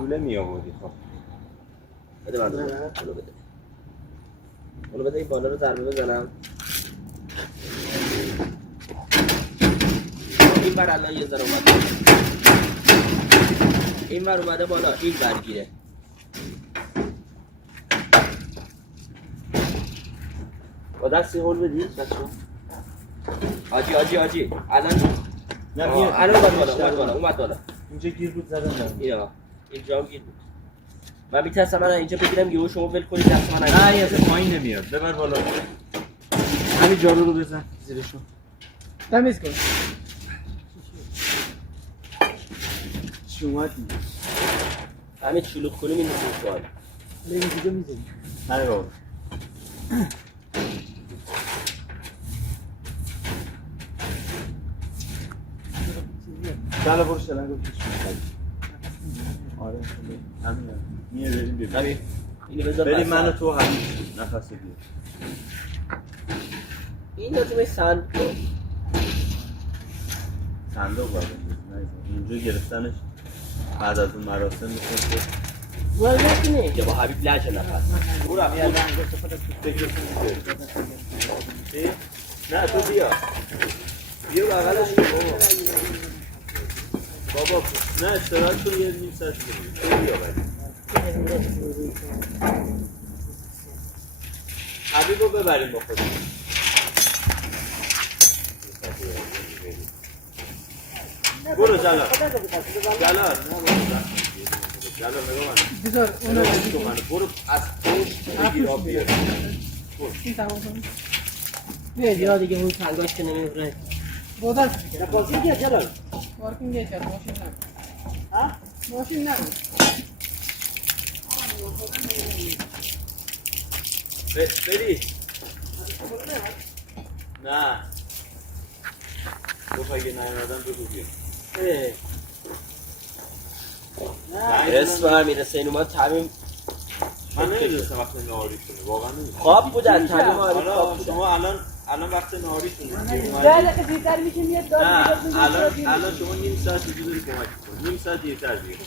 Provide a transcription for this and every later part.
لوله می آوردی خب بده مردم اونو بده این بالا رو ضربه بزنم این بر الان یه ذره اومده این بر اومده بالا این برگیره با دستی هول بدی بچه آجی الان اومد بالا اینجا گیر بود زدن اینجا هم گیر بود من میترسم من اینجا بگیرم یهو شما ول کنید دست من نه این اصلا پایین نمیاد ببر بالا همین جارو رو بزن زیرشون تمیز کن چی اومد همین شلوغ کنیم این سوال بگیم دیگه میزنیم نه بابا چلا برو شلنگو پیش آره همین میه بریم ببین همین اینو بذار بریم من و تو همین نفس بگیر این لازمه صندوق باید اینجا گرفتنش بعد از اون مراسم میکنه ولی نه که با حبیب لجه نفس برو نه تو بیا بغلش بابا نه اشتراک تو یه نیم ساعت تو بیا حبیب رو ببریم با خودم برو جلال نگاه من بذار اونو برو از پشت بگیر آب بیار این تمام کن میاد یا دیگه اون تنگاش که نمیفره بودن بازی بیا جلال پارکینگ یه کرد ماشین نبود ها؟ ماشین نبود بری نه گفت اگه نیومدن بگو بیا اسم میرسه این اومد تعمیم من نمیدونستم وقت نهاری کنه واقعا نمیدونستم خواب بودن تعمیم حالا شما الان وقت نهاری کنه دقیقه دیرتر میشه میاد داد نه الان شما نیم ساعت دیگه داری کمک کنی نیم ساعت دیرتر بیاد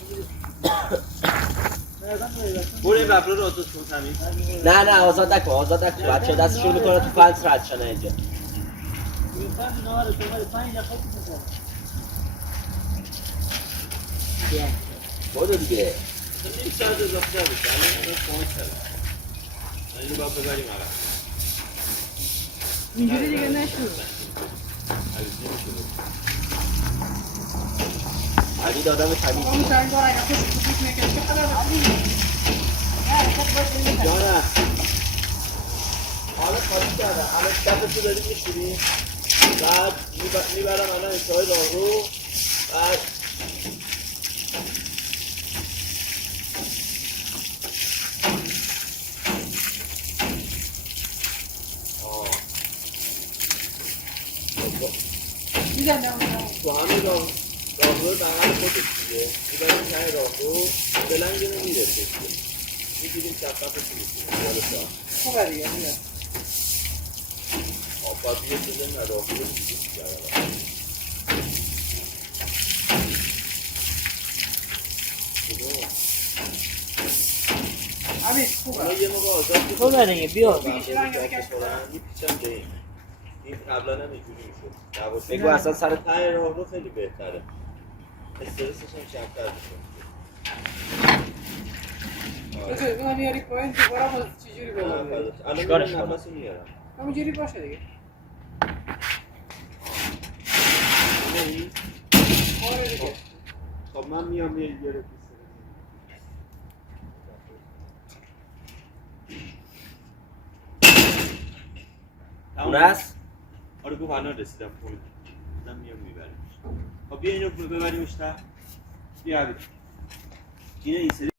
برو این ببرا رو آزاد کن تامین نه آزاد نکن بچه دستشون میکنه تو فنس رد شنه اینجا بودو دیگه نیم ساعت اضافه بشه الان کمک کرد اینو باید ببریم عقب اینجوری دیگه نشد علی دادم تمیز اون سنگ داره اگه خود فکر میکنه چه خبره جانم حالا خالی کردم الان دستو داریم میشوریم بعد میبرم الان انتهای راه رو بعد تو همین راه رو بغل خودش دیگه میبریم ته راه رو بلنگ اینو میرسه میگیریم چپقش میرسیم یالا شا خوبه دیگه میاد آبادی شده نه راه رو میگیریم همین خوبه حالا یه موقع آزاد بود خوبه دیگه بیا میپیچم به این قبلا هم اینجوری میشد بگو اصلا سر ته راه رو خیلی بهتره استرسش هم کمتر میشه بذار اون میاری پایین دوباره باز چجوری ببره الان نفس میارم همونجوری باشه دیگه آره دیگه خب من میام یه رو اون است؟ آره گفت الان رسیدم خونه من میام میبرم خب بیا اینو ببریمش تا بیا عبید اینه این سری